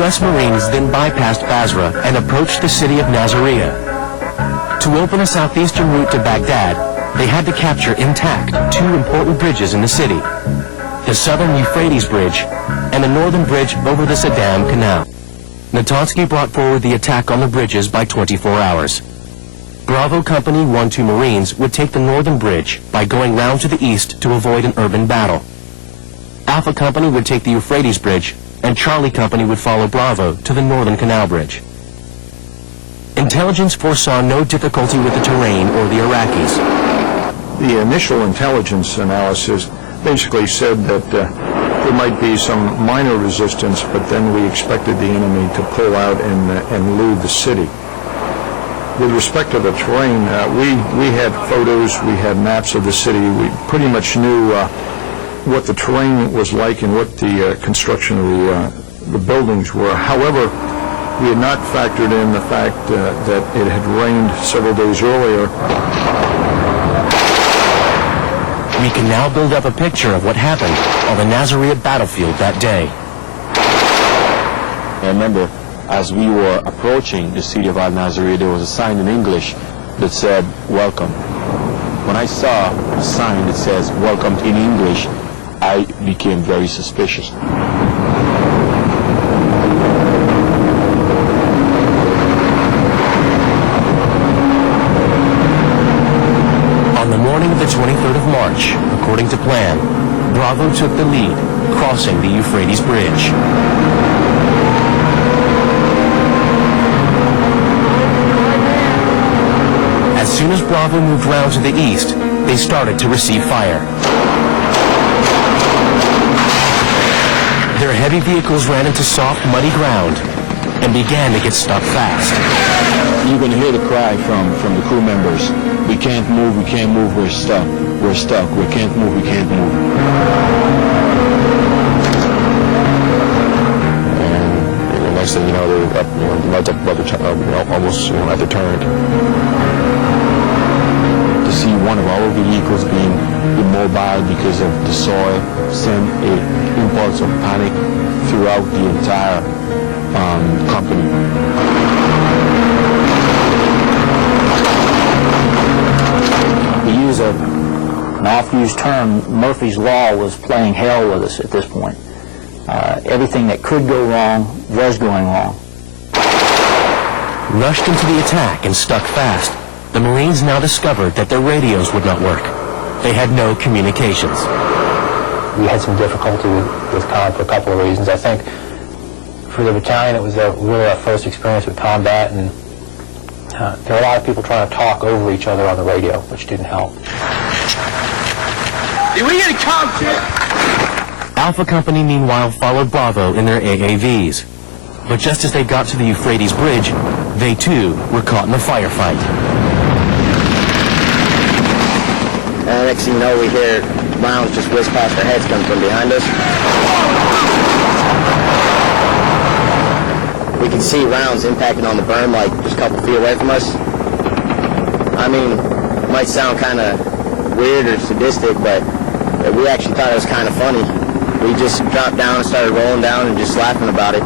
U.S. Marines then bypassed Basra and approached the city of Nasiriyah. To open a southeastern route to Baghdad, they had to capture intact two important bridges in the city, the southern Euphrates Bridge and the northern bridge over the Saddam Canal. Natanski brought forward the attack on the bridges by 24 hours. Bravo Company 1-2 Marines would take the northern bridge by going round to the east to avoid an urban battle. Alpha Company would take the Euphrates Bridge, and Charlie Company would follow Bravo to the northern canal bridge. Intelligence foresaw no difficulty with the terrain or the Iraqis. The initial intelligence analysis basically said that there might be some minor resistance, but then we expected the enemy to pull out and loot the city. With respect to the terrain, we had photos, we had maps of the city. We pretty much knew what the terrain was like and what the construction of the buildings were. However, we had not factored in the fact that it had rained several days earlier. We can now build up a picture of what happened on the Nasiriyah battlefield that day. I remember as we were approaching the city of Al-Nasiriyah, there was a sign in English that said, "Welcome." When I saw a sign that says, "Welcome" in English, I became very suspicious. On the morning of the 23rd of March, according to plan, Bravo took the lead, crossing the Euphrates Bridge. As soon as Bravo moved round to the east, they started to receive fire. Their heavy vehicles ran into soft, muddy ground and began to get stuck fast. You're going to hear the cry from the crew members. "We can't move, we're stuck. We're stuck, we can't move, we can't move." And the next thing you know, they're up, the mud's up above the almost at the turn. To see one of our vehicles being immobile because of the soil sent an impulse of panic throughout the entire company. To use an oft-used term, Murphy's Law was playing hell with us at this point. Everything that could go wrong was going wrong. Rushed into the attack and stuck fast, the Marines now discovered that their radios would not work. They had no communications. We had some difficulty with combat for a couple of reasons. I think for the battalion it was really our first experience with combat, and there were a lot of people trying to talk over each other on the radio, which didn't help. Did we get a cockpit? Alpha Company meanwhile followed Bravo in their AAVs. But just as they got to the Euphrates Bridge, they too were caught in a firefight. Next thing you know, we hear rounds just whiz past our heads coming from behind us. We can see rounds impacting on the berm like just a couple feet away from us. I mean, it might sound kind of weird or sadistic, but we actually thought it was kind of funny. We just dropped down and started rolling down and just laughing about it.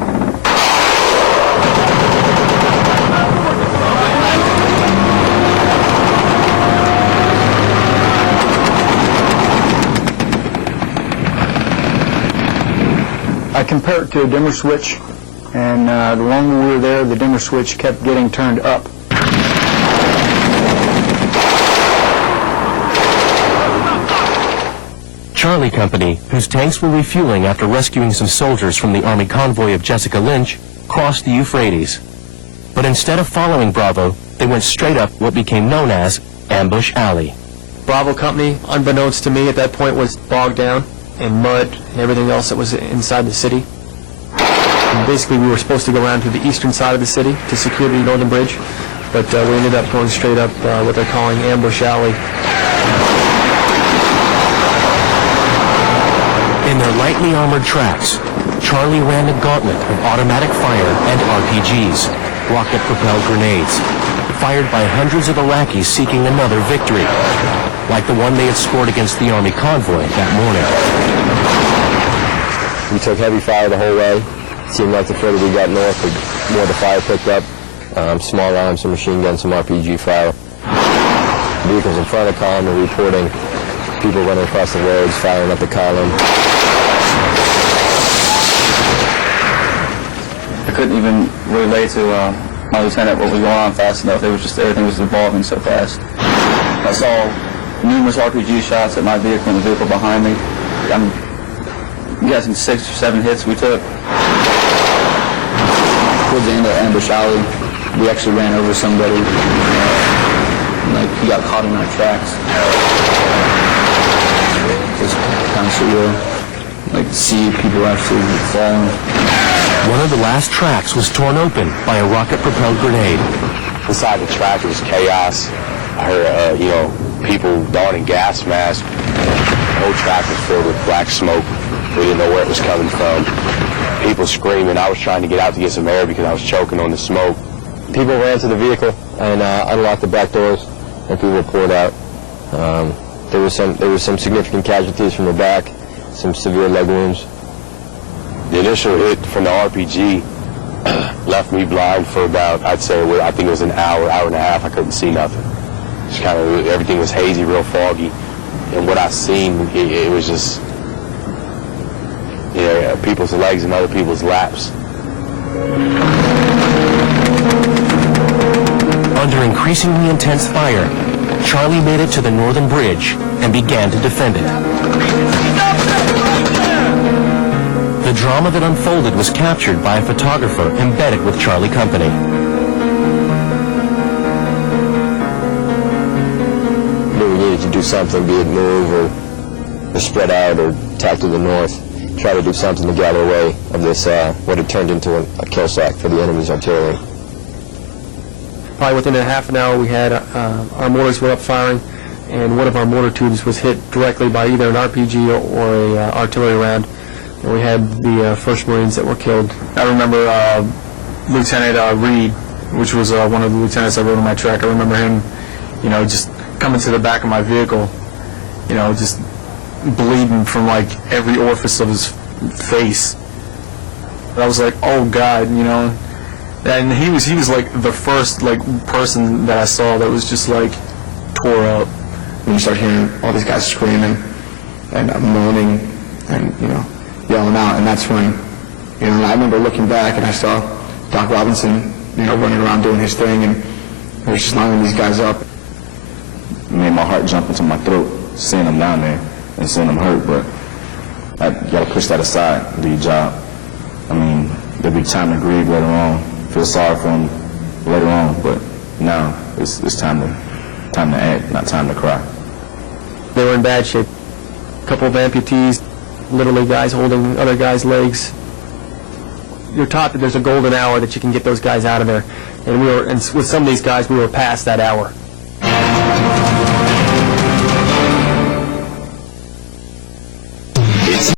I compare it to a dimmer switch, and the longer we were there, the dimmer switch kept getting turned up. Charlie Company, whose tanks were refueling after rescuing some soldiers from the Army convoy of Jessica Lynch, crossed the Euphrates. But instead of following Bravo, they went straight up what became known as Ambush Alley. Bravo Company, unbeknownst to me at that point, was bogged down in mud and everything else that was inside the city. And basically, we were supposed to go around to the eastern side of the city to secure the northern bridge, but we ended up going straight up what they're calling Ambush Alley. In their lightly armored tracks, Charlie ran a gauntlet of automatic fire and RPGs, rocket-propelled grenades, fired by hundreds of Iraqis seeking another victory, like the one they had scored against the Army convoy that morning. We took heavy fire the whole way. Seemed like the further we got north, the more the fire picked up. Small arms, some machine guns, some RPG fire. Vehicles in front of the column were reporting people running across the roads, firing up the column. I couldn't even relay to my lieutenant what was going on fast enough. It was just everything was evolving so fast. I saw numerous RPG shots at my vehicle and the vehicle behind me. I'm guessing 6 or 7 hits we took. Towards the end of the ambush alley, we actually ran over somebody. Like, he got caught in our tracks. It was kind of surreal. Like, to see people actually falling. One of the last tracks was torn open by a rocket-propelled grenade. Inside the track, it was chaos. I heard, people donning gas masks. The whole track was filled with black smoke. We didn't know where it was coming from. People screaming. I was trying to get out to get some air because I was choking on the smoke. People ran to the vehicle and unlocked the back doors, and people poured out. There was some significant casualties from the back, some severe leg wounds. The initial hit from the RPG left me blind for about, I think it was an hour and a half. I couldn't see nothing. Just kind of, everything was hazy, real foggy. And what I seen, it was just, people's legs and other people's laps. Under increasingly intense fire, Charlie made it to the northern bridge and began to defend it. The drama that unfolded was captured by a photographer embedded with Charlie Company. We needed to do something, be it move or spread out or attack to the north. Try to do something to gather away of this, what had turned into a kill sack for the enemy's artillery. Probably within a half an hour, we had our mortars were up firing, and one of our mortar tubes was hit directly by either an RPG or a artillery round. And we had the first Marines that were killed. I remember Lieutenant Reed, which was one of the lieutenants I rode on my track. I remember him, just coming to the back of my vehicle, just bleeding from like every orifice of his face. I was like, oh God, and he was like the first person that I saw that was just like tore up. When you start hearing all these guys screaming and moaning and yelling out, and that's when I remember looking back and I saw Doc Robinson running around doing his thing, and he was just lining these guys up. It made my heart jump into my throat seeing them down there and seeing them hurt, but you gotta push that aside and do your job. I mean, there'll be time to grieve later on, feel sorry for them later on, but now it's time to act, not time to cry. They were in bad shape. A couple of amputees, literally guys holding other guys' legs. You're taught that there's a golden hour that you can get those guys out of there, and with some of these guys we were past that hour.